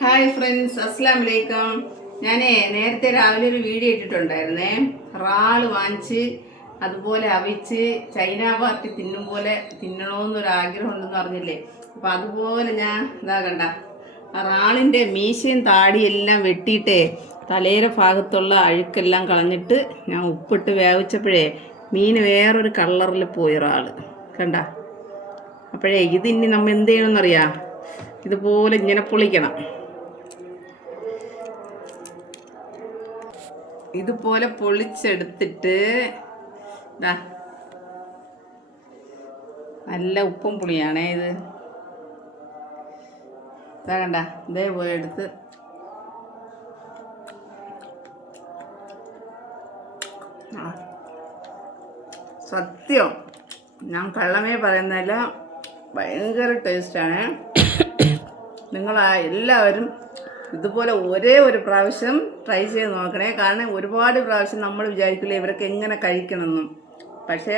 Hi friends, അസ്സലാമു അലൈക്കും. ഞാനേ നേരത്തെ രാവിലെ ഒരു വീഡിയോ ഇട്ടിട്ടുണ്ടായിരുന്നേ. റാള് വാങ്ങിച്ച് അതുപോലെ അവിച്ച് ചൈന പാർട്ടി തിന്നും പോലെ തിന്നണമെന്നൊരു ആഗ്രഹം ഉണ്ടെന്ന് പറഞ്ഞില്ലേ. അപ്പം അതുപോലെ ഞാൻ ഇതാ കണ്ട ആ റാളിൻ്റെ മീശയും താടിയെല്ലാം വെട്ടിയിട്ടേ തലയുടെ ഭാഗത്തുള്ള അഴുക്കെല്ലാം കളഞ്ഞിട്ട് ഞാൻ ഉപ്പിട്ട് വേവിച്ചപ്പോഴേ മീൻ വേറൊരു കളറിൽ പോയി റാള് കണ്ട. അപ്പോഴേ ഇതിനി നമ്മൾ എന്ത് ചെയ്യണമെന്നറിയാം, ഇതുപോലെ ഇങ്ങനെ പൊളിക്കണം. ഇതുപോലെ പൊളിച്ചെടുത്തിട്ട് നല്ല ഉപ്പും പുളിയാണേ ഇത്. കണ്ട ഇതേപോലെ എടുത്ത് സത്യം ഞാൻ കള്ളമേ പറയുന്നതല്ല, ഭയങ്കര ടേസ്റ്റാണ്. എല്ലാവരും ഇതുപോലെ ഒരേ ഒരു പ്രാവശ്യം ട്രൈ ചെയ്ത് നോക്കണേ. കാരണം ഒരുപാട് പ്രാവശ്യം നമ്മൾ വിചാരിക്കില്ല ഇവരൊക്കെ എങ്ങനെ കഴിക്കണമെന്നും, പക്ഷേ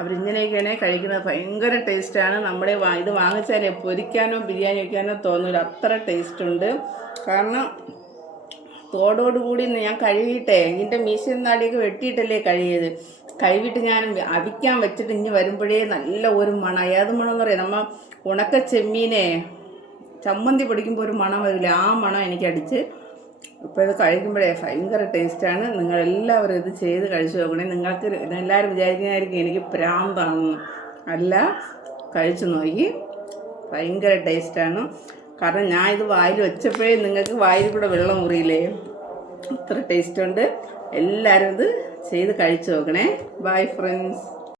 അവരിങ്ങനെയൊക്കെയാണ് കഴിക്കുന്നത്. ഭയങ്കര ടേസ്റ്റാണ്. നമ്മുടെ ഇത് വാങ്ങിച്ചാലേ പൊരിക്കാനോ ബിരിയാണി വയ്ക്കാനോ തോന്നില്ല, അത്ര ടേസ്റ്റ് ഉണ്ട്. കാരണം തോടോടുകൂടി ഞാൻ കഴുകിയിട്ടേ ഇതിൻ്റെ മീശയും നാടിയൊക്കെ വെട്ടിയിട്ടല്ലേ കഴുകിയിട്ട് ഞാൻ അവിക്കാൻ വെച്ചിട്ട് ഇനി വരുമ്പോഴേ നല്ല ഒരു മണം. ഏത് മണം എന്ന് പറയാം, നമ്മൾ ഉണക്ക ചെമ്മീനെ ചമ്മന്തി പൊടിക്കുമ്പോൾ ഒരു മണം വരില്ല, ആ മണം എനിക്ക് അടിച്ച്. ഇപ്പോൾ ഇത് കഴിക്കുമ്പോഴേ ഭയങ്കര ടേസ്റ്റാണ്. നിങ്ങളെല്ലാവരും ഇത് ചെയ്ത് കഴിച്ചു നോക്കണേ. നിങ്ങൾക്ക് എല്ലാവരും വിചാരിക്കുന്നതായിരിക്കും എനിക്ക് പ്രാന്താണെന്ന്. അല്ല, കഴിച്ചു നോക്കി, ഭയങ്കര ടേസ്റ്റാണ്. കാരണം ഞാൻ ഇത് വായിൽ വെച്ചപ്പോഴേ നിങ്ങൾക്ക് വായിൽ കൂടെ വെള്ളം മുറിയില്ലേ, അത്ര ടേസ്റ്റ് ഉണ്ട്. എല്ലാവരും ഇത് ചെയ്ത് കഴിച്ചു നോക്കണേ. Bye friends.